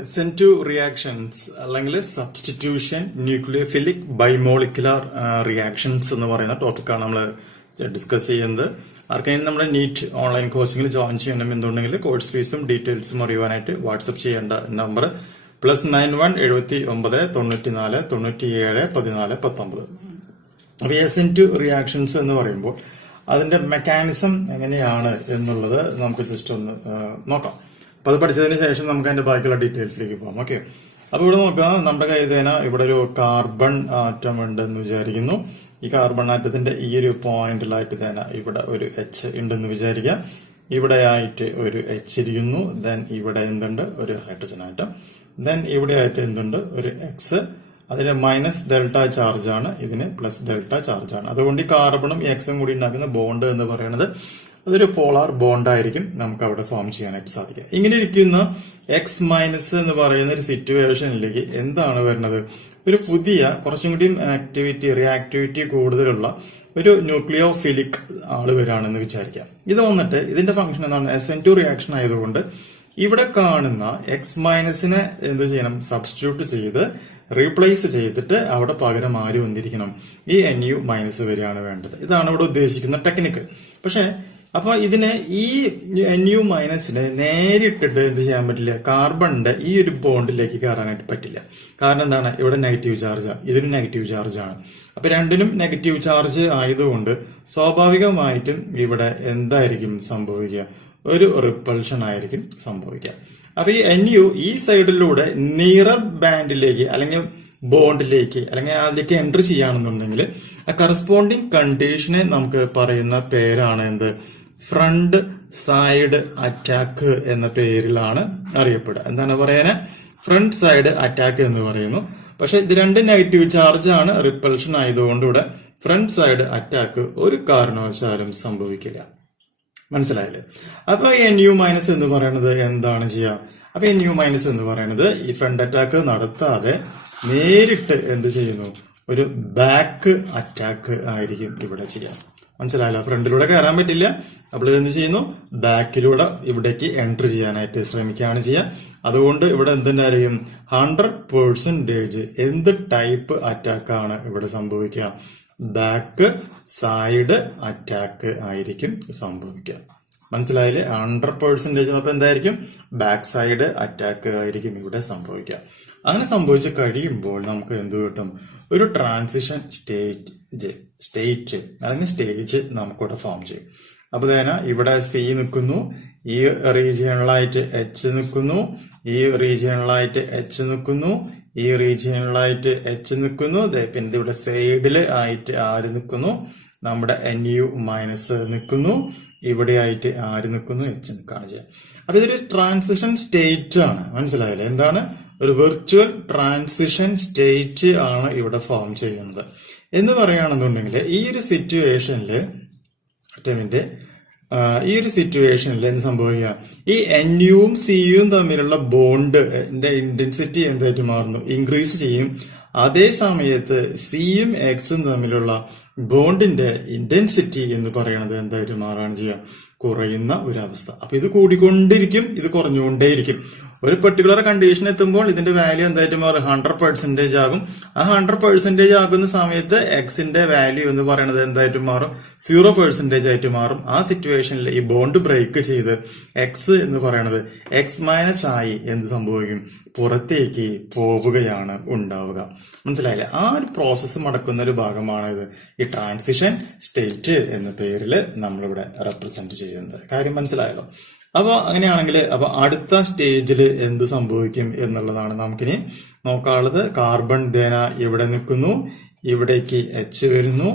SN2 reactions അല്ലെങ്കിൽ substitution nucleophilic ബൈമോളിക്കുലർ reactions എന്ന് പറയുന്ന ടോപ്പിക്കാണ് നമ്മൾ ഡിസ്കസ് ചെയ്യുന്നത്. ആർക്കെങ്കിലും നമ്മുടെ നീറ്റ് ഓൺലൈൻ കോച്ചിങ്ങിൽ ജോയിൻ ചെയ്യണം എന്നുണ്ടെങ്കിൽ കോഴ്സ് ഫീസും ഡീറ്റെയിൽസും അറിയുവാനായിട്ട് വാട്സ്ആപ്പ് ചെയ്യേണ്ട നമ്പർ +91 79 94 97 14 19. SN2 റിയാക്ഷൻസ് എന്ന് പറയുമ്പോൾ അതിന്റെ മെക്കാനിസം എങ്ങനെയാണ് എന്നുള്ളത് നമുക്ക് ജസ്റ്റ് ഒന്ന് നോക്കാം. അപ്പൊ അത് പഠിച്ചതിന് ശേഷം നമുക്ക് അതിന്റെ ബാക്കിയുള്ള ഡീറ്റെയിൽസിലേക്ക് പോകാം. ഓക്കെ, അപ്പൊ ഇവിടെ നോക്കുക, നമ്മുടെ കയ്യിൽ തന്നെ ഇവിടെ ഒരു കാർബൺ ആറ്റം ഉണ്ട് എന്ന് വിചാരിക്കുന്നു. ഈ കാർബൺ ആറ്റത്തിന്റെ ഈ ഒരു പോയിന്റിലായിട്ട് തന്നെ ഇവിടെ ഒരു H ഉണ്ടെന്ന് വിചാരിക്കാം. ഇവിടെ ആയിട്ട് ഒരു H ഇരിക്കുന്നു. ദെൻ ഇവിടെ എന്തുണ്ട്, ഒരു ഹൈഡ്രജൻ ആറ്റം. ദെൻ ഇവിടെ ആയിട്ട് എന്തുണ്ട്, ഒരു X. അതിന് -Δ ചാർജ് ആണ്, ഇതിന് +Δ ചാർജ് ആണ്. അതുകൊണ്ട് ഈ കാർബണും എക്സും കൂടി ഉണ്ടാക്കുന്ന ബോണ്ട് എന്ന് പറയുന്നത് അതൊരു പോളാർ ബോണ്ട് ആയിരിക്കും നമുക്ക് അവിടെ ഫോം ചെയ്യാനായിട്ട് സാധിക്കുക. ഇങ്ങനെ ഇരിക്കുന്ന X- എന്ന് പറയുന്ന ഒരു സിറ്റുവേഷനിലേക്ക് എന്താണ് വരുന്നത്, ഒരു പുതിയ കുറച്ചും കൂടി റിയാക്ടിവിറ്റി കൂടുതലുള്ള ഒരു ന്യൂക്ലിയോഫിലിക് ആള് വരാണെന്ന് വിചാരിക്കാം. ഇത് വന്നിട്ട് ഇതിന്റെ ഫംഗ്ഷൻ എന്താണ്, SN2 റിയാക്ഷൻ ആയതുകൊണ്ട് ഇവിടെ കാണുന്ന X- എന്ത് ചെയ്യണം, സബ്സ്റ്റിറ്റ്യൂട്ട് ചെയ്ത് റീപ്ലേസ് ചെയ്തിട്ട് അവിടെ പകരം ആര് വന്നിരിക്കണം, ഈ NU- വരികയാണ് വേണ്ടത്. ഇതാണ് ഇവിടെ ഉദ്ദേശിക്കുന്ന ടെക്നിക്ക്. പക്ഷെ അപ്പൊ ഇതിനെ ഈ NU- നേരിട്ടിട്ട് എന്ത് ചെയ്യാൻ പറ്റില്ല, കാർബണിന്റെ ഈ ഒരു ബോണ്ടിലേക്ക് കയറാനായിട്ട് പറ്റില്ല. കാരണം എന്താണ്, ഇവിടെ നെഗറ്റീവ് ചാർജാണ്, ഇതിനും നെഗറ്റീവ് ചാർജാണ്. അപ്പൊ രണ്ടിനും നെഗറ്റീവ് ചാർജ് ആയതുകൊണ്ട് സ്വാഭാവികമായിട്ടും ഇവിടെ എന്തായിരിക്കും സംഭവിക്കുക, ഒരു റിപ്പൾഷൻ ആയിരിക്കും സംഭവിക്കുക. അപ്പൊ ഈ NU ഈ സൈഡിലൂടെ നിയറർ ബാൻഡിലേക്ക് അല്ലെങ്കിൽ ബോണ്ടിലേക്ക് അല്ലെങ്കിൽ അതിലേക്ക് എൻട്രി ചെയ്യുകയാണെന്നുണ്ടെങ്കിൽ ആ കറസ്പോണ്ടിങ് കണ്ടീഷനെ നമുക്ക് പറയുന്ന പേരാണ് എന്ത്, ഫ്രണ്ട് സൈഡ് അറ്റാക്ക് എന്ന പേരിലാണ് അറിയപ്പെടുക. എന്താണ് പറയാന്, ഫ്രണ്ട് സൈഡ് അറ്റാക്ക് എന്ന് പറയുന്നു. പക്ഷെ ഇത് രണ്ട് നെഗറ്റീവ് ചാർജ് ആണ്, റിപ്പൾഷൻ ആയതുകൊണ്ട് ഇവിടെ ഫ്രണ്ട് സൈഡ് അറ്റാക്ക് ഒരു കാരണവശാലും സംഭവിക്കില്ല. മനസ്സിലായില്ലേ? അപ്പൊ NU- എന്ന് പറയുന്നത് എന്താണ് ചെയ്യുക, അപ്പൊ NU- എന്ന് പറയുന്നത് ഈ ഫ്രണ്ട് അറ്റാക്ക് നടത്താതെ നേരിട്ട് എന്ത് ചെയ്യുന്നു, ഒരു ബാക്ക് അറ്റാക്ക് ആയിരിക്കും ഇവിടെ ചെയ്യാം. മനസ്സിലായല്ലോ? ഫ്രണ്ടിലൂടെ കയറാൻ പറ്റില്ല, അപ്പോൾ എന്ത് ചെയ്യുന്നു, ബാക്കിലൂടെ ഇവിടേക്ക് എൻട്രി ചെയ്യാനായിട്ട് ശ്രമിക്കുകയാണ് ചെയ്യുക. അതുകൊണ്ട് ഇവിടെ എന്തുണ്ടായിരിക്കും, 100% എന്ത് ടൈപ്പ് അറ്റാക്കാണ് ഇവിടെ സംഭവിക്കുക, ബാക്ക് സൈഡ് അറ്റാക്ക് ആയിരിക്കും സംഭവിക്കുക. മനസ്സിലായില്ലേ? 100%. അപ്പൊ എന്തായിരിക്കും, ബാക്ക് സൈഡ് അറ്റാക്ക് ആയിരിക്കും ഇവിടെ സംഭവിക്കുക. അങ്ങനെ സംഭവിച്ച് കഴിയുമ്പോൾ നമുക്ക് എന്ത് കിട്ടും, ഒരു ട്രാൻസിഷൻ സ്റ്റേറ്റ് അല്ലെങ്കിൽ സ്റ്റേജ് നമുക്കിവിടെ ഫോം ചെയ്യും. അപ്പൊ തന്നെ ഇവിടെ C നിൽക്കുന്നു, ഈ റീജിയണിലായിട്ട് H നിൽക്കുന്നു, ഈ റീജിയണിലായിട്ട് H നിൽക്കുന്നു, ഈ റീജിയണിലായിട്ട് H നിൽക്കുന്നു. പിന്നെ ഇവിടെ സൈഡില് ആയിട്ട് ആര് നിൽക്കുന്നു, നമ്മുടെ NU- നിൽക്കുന്നു. ഇവിടെ ആയിട്ട് ആര് നിൽക്കുന്നു, H നിൽക്കുകയാണ് ചെയ്യുക. അപ്പൊ ഇതൊരു ട്രാൻസിഷൻ സ്റ്റേറ്റ് ആണ്. മനസ്സിലായില്ലേ? എന്താണ്, ഒരു വിർച്വൽ ട്രാൻസിഷൻ സ്റ്റേറ്റ് ആണ് ഇവിടെ ഫോം ചെയ്യുന്നത് എന്ന് പറയുകയാണെന്നുണ്ടെങ്കിൽ ഈ ഒരു സിറ്റുവേഷനില് എന്ത് സംഭവിക്കുക, ഈ NU-യും C-യും തമ്മിലുള്ള ബോണ്ട് ഇന്റൻസിറ്റി എന്തായിട്ട് മാറുന്നു, ഇൻക്രീസ് ചെയ്യും. അതേ സമയത്ത് C-യും X-ഉം തമ്മിലുള്ള ബോണ്ടിന്റെ ഇന്റൻസിറ്റി എന്ന് പറയുന്നത് എന്തായിട്ട് മാറാണ് ചെയ്യുക, കുറയുന്ന ഒരു അവസ്ഥ. അപ്പൊ ഇത് കൂടിക്കൊണ്ടിരിക്കും, ഇത് കുറഞ്ഞുകൊണ്ടേയിരിക്കും. ഒരു പെർട്ടിക്കുലർ കണ്ടീഷൻ എത്തുമ്പോൾ ഇതിന്റെ വാല്യൂ എന്തായിട്ട് മാറും, 100% ആകും. ആ 100% ആകുന്ന സമയത്ത് X-ന്റെ വാല്യൂ എന്ന് പറയുന്നത് എന്തായിട്ട് മാറും, 0% ആയിട്ട് മാറും. ആ സിറ്റുവേഷനിൽ ഈ ബോണ്ട് ബ്രേക്ക് ചെയ്ത് X എന്ന് പറയുന്നത് X- ആയി എന്ത് സംഭവിക്കും, പുറത്തേക്ക് പോവുകയാണ് ഉണ്ടാവുക. മനസ്സിലായില്ലേ? ആ ഒരു പ്രോസസ്സ് നടക്കുന്ന ഒരു ഭാഗമാണ് ഇത് ഈ ട്രാൻസിഷൻ സ്റ്റേറ്റ് എന്ന പേരിൽ നമ്മളിവിടെ റെപ്രസെന്റ് ചെയ്യുന്നത്. കാര്യം മനസ്സിലായല്ലോ? അപ്പൊ അങ്ങനെയാണെങ്കിൽ അപ്പൊ അടുത്ത സ്റ്റേജിൽ എന്ത് സംഭവിക്കും എന്നുള്ളതാണ് നമുക്കിനി നോക്കാനുള്ളത്. കാർബൺ ദേന ഇവിടെ നിൽക്കുന്നു, ഇവിടേക്ക് H വരുന്നു,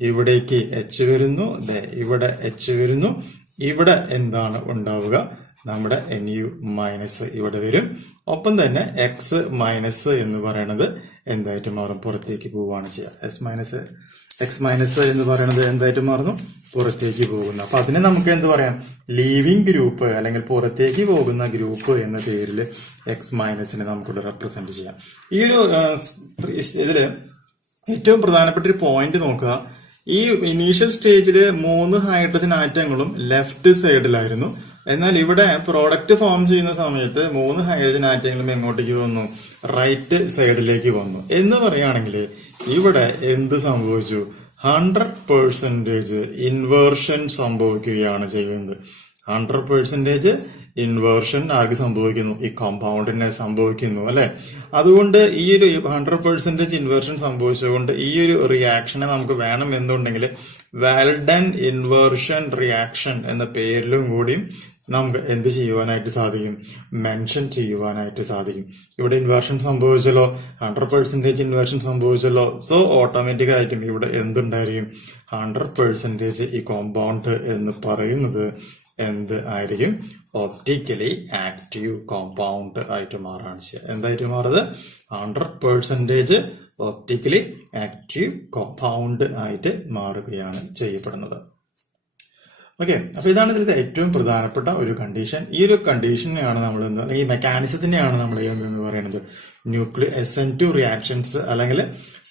ഇവിടേക്ക് H വരുന്നു, ഇവിടെ H വരുന്നു. ഇവിടെ എന്താണ് ഉണ്ടാവുക, നമ്മുടെ NU- ഇവിടെ വരും. ഒപ്പം തന്നെ X- എന്ന് പറയുന്നത് എന്തായിട്ട് മാറും, പുറത്തേക്ക് പോവുകയാണ് ചെയ്യുക. X- എന്ന് പറയുന്നത് എന്തായിട്ട് മാറുന്നു, പുറത്തേക്ക് പോകുന്നു. അപ്പൊ അതിനെ നമുക്ക് എന്ത് പറയാം, ലീവിംഗ് ഗ്രൂപ്പ് അല്ലെങ്കിൽ പുറത്തേക്ക് പോകുന്ന ഗ്രൂപ്പ് എന്ന പേരിൽ X- നമുക്കിവിടെ റെപ്രസെന്റ് ചെയ്യാം. ഈ ഒരു ഇതില് ഏറ്റവും പ്രധാനപ്പെട്ട ഒരു പോയിന്റ് നോക്കുക, ഈ ഇനീഷ്യൽ സ്റ്റേജില് 3 ഹൈഡ്രജൻ ആറ്റങ്ങളും ലെഫ്റ്റ് സൈഡിലായിരുന്നു. എന്നാൽ ഇവിടെ പ്രോഡക്റ്റ് ഫോം ചെയ്യുന്ന സമയത്ത് 3 ഹൈഡ്രജൻ ആറ്റങ്ങളും എങ്ങോട്ടേക്ക് വന്നു? റൈറ്റ് സൈഡിലേക്ക് വന്നു. എന്ന് പറയുകയാണെങ്കിൽ ഇവിടെ എന്ത് സംഭവിച്ചു? 100% ഇൻവേർഷൻ സംഭവിക്കുകയാണ് ചെയ്യുന്നത്. 100% ഇൻവേർഷൻ ആർക്ക് സംഭവിക്കുന്നു? ഈ കോമ്പൗണ്ടിനെ സംഭവിക്കുന്നു, അല്ലെ? അതുകൊണ്ട് ഈ ഒരു 100% ഇൻവേർഷൻ സംഭവിച്ചുകൊണ്ട് ഈ ഒരു റിയാക്ഷനെ നമുക്ക് വേണം എന്നുണ്ടെങ്കിൽ വാൽഡൻ ഇൻവേർഷൻ റിയാക്ഷൻ എന്ന പേരിലും കൂടിയും നമുക്ക് എന്ത് ചെയ്യുവാനായിട്ട് സാധിക്കും? മെൻഷൻ ചെയ്യുവാനായിട്ട് സാധിക്കും. ഇവിടെ ഇൻവേർഷൻ സംഭവിച്ചല്ലോ, 100% ഇൻവേർഷൻ സംഭവിച്ചല്ലോ. സോ ഓട്ടോമാറ്റിക് ആയിട്ടും ഇവിടെ എന്തുണ്ടായിരിക്കും? 100% ഈ കോമ്പൗണ്ട് എന്ന് പറയുന്നത് എന്ത് ആയിരിക്കും? ഒപ്റ്റിക്കലി ആക്റ്റീവ് കോമ്പൗണ്ട് ആയിട്ട് മാറാണ് ചെയ്യുക. എന്തായിട്ട് മാറുന്നത്? 100% ഒപ്റ്റിക്കലി ആക്റ്റീവ് കോമ്പൗണ്ട് ആയിട്ട് മാറുകയാണ് ചെയ്യപ്പെടുന്നത്. ഓക്കെ, അപ്പൊ ഇതാണ് ഇതിലത്തെ ഏറ്റവും പ്രധാനപ്പെട്ട ഒരു കണ്ടീഷൻ. ഈ ഒരു കണ്ടീഷനെയാണ് നമ്മൾ ഈ മെക്കാനിസത്തിനെയാണ് നമ്മൾ എന്ന് പറയുന്നത് SN2 റിയാക്ഷൻസ് അല്ലെങ്കിൽ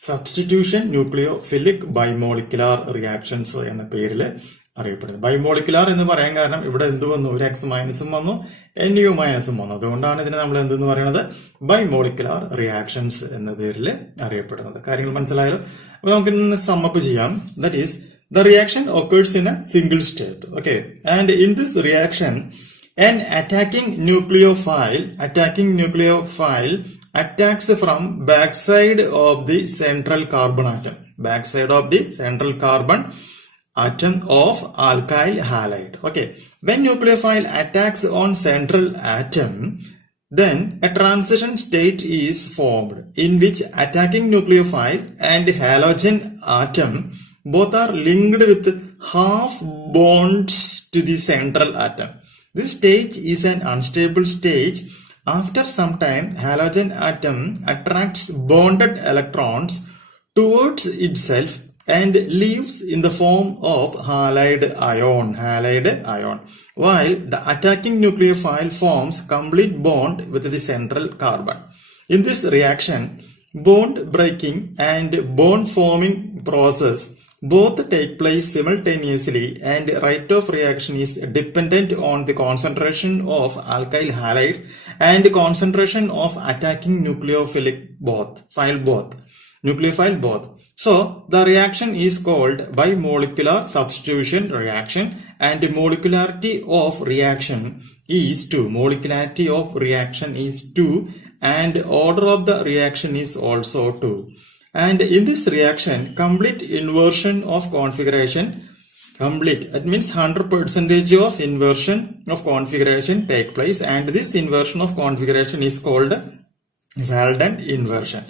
സബ്സ്റ്റിറ്റ്യൂഷൻ ന്യൂക്ലിയോഫിലിക് ബൈമോളിക്കുലാർ റിയാക്ഷൻസ് എന്ന പേരിൽ അറിയപ്പെടുന്നത്. ബൈമോളിക്കുലാർ എന്ന് പറയാൻ കാരണം ഇവിടെ എന്ത് വന്നു? ഒരു X മൈനസും വന്നു, NU മൈനസും വന്നു. അതുകൊണ്ടാണ് ഇതിനെ നമ്മൾ എന്തെന്ന് പറയുന്നത്? ബൈമോളിക്കുലാർ റിയാക്ഷൻസ് എന്ന പേരിൽ അറിയപ്പെടുന്നത്. കാര്യങ്ങൾ മനസ്സിലായാലും അപ്പൊ നമുക്ക് ഇന്ന് സമ്മപ്പ് ചെയ്യാം. That is the reaction occurs in a single state. Okay, and in this reaction an attacking nucleophile attacks from backside of the central carbon atom, of alkyl halide. Okay, when nucleophile attacks on central atom, then a transition state is formed in which attacking nucleophile and halogen atom both are linked with half bonds to the central atom. This stage is an unstable stage. After some time, halogen atom attracts bonded electrons towards itself and leaves in the form of halide ion, while the attacking nucleophile forms complete bond with the central carbon. In this reaction, bond breaking and bond forming process both take place simultaneously, and rate of reaction is dependent on the concentration of alkyl halide and concentration of attacking nucleophile both. So the reaction is called bimolecular substitution reaction, and molecularity of reaction is 2, and order of the reaction is also 2. And in this reaction, complete inversion of configuration, that means 100% of inversion of configuration take place, and this inversion of configuration is called Walden inversion.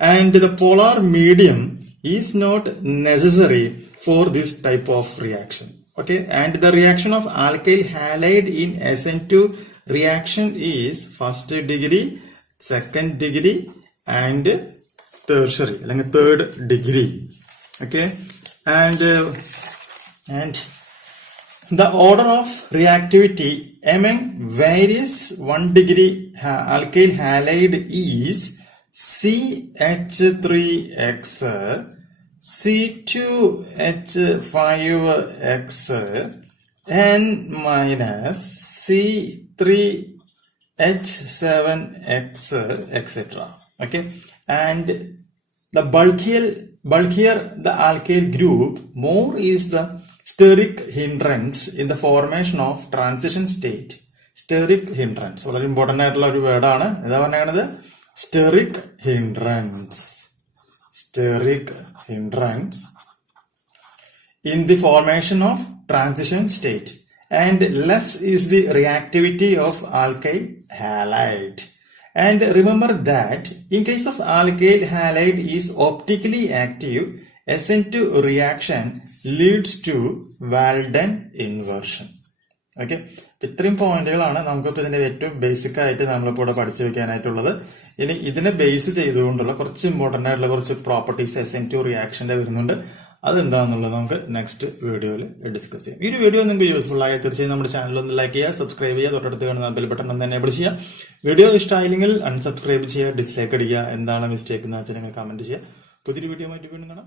And the polar medium is not necessary for this type of reaction. Okay, and the reaction of alkyl halide in SN2 reaction is first degree, second degree, and tertiary, like third degree. Okay, and the order of reactivity among various 1 degree alkyl halide is CH3X, C2H5X, N minus C3H7X, etc. Okay, and the bulkier the alkyl group, more is the steric hindrance in the formation of transition state. Steric hindrance വളരെ important ആയിട്ടുള്ള ഒരു വേർഡാണ്. എന്താ പറയുന്നത്? steric hindrance in the formation of transition state, and less is the reactivity of alkyl halide. And remember that in case of alkyl halide is optically active, SN2 reaction leads to Walden inversion. Okay, ഇത്രയും പോയിന്റുകളാണ് നമുക്കിപ്പോൾ ഇതിന്റെ ഏറ്റവും basic ആയിട്ട് നമ്മളിപ്പോൾ ഇവിടെ പഠിച്ചു വെക്കാനായിട്ടുള്ളത്. ഇനി ഇതിനെ ബേസ് ചെയ്തുകൊണ്ടുള്ള കുറച്ച് ഇമ്പോർട്ടന്റ് ആയിട്ടുള്ള കുറച്ച് പ്രോപ്പർട്ടീസ് SN2 റിയാക്ഷന്റെ വരുന്നുണ്ട്. അതെന്താണെന്നുള്ളത് നമുക്ക് നെക്സ്റ്റ് വീഡിയോയിൽ ഡിസ്കസ് ചെയ്യാം. ഈ ഒരു വീഡിയോ നിങ്ങൾക്ക് യൂസ്ഫുൾ ആയി തീർച്ചയായും നമ്മുടെ ചാനൽ ഒന്ന് ലൈക്ക് ചെയ്യുക, സബ്സ്ക്രൈബ് ചെയ്യുക, തൊട്ടടുത്ത് കാണുന്ന ബെൽ ബട്ടൺ ഒന്ന് എനേബിൾ ചെയ്യുക. വീഡിയോ ഇഷ്ടമായില്ലെങ്കിൽ അൺസബ്സ്ക്രൈബ് ചെയ്യുക, ഡിസ്ലൈക്ക് അടിക്കുക. എന്താണ് മിസ്റ്റേക്ക് എന്ന് വെച്ചാൽ നിങ്ങൾ കമന്റ് ചെയ്യുക. പുതിയൊരു വീഡിയോ ആയിട്ട് വീണ്ടും കാണാം.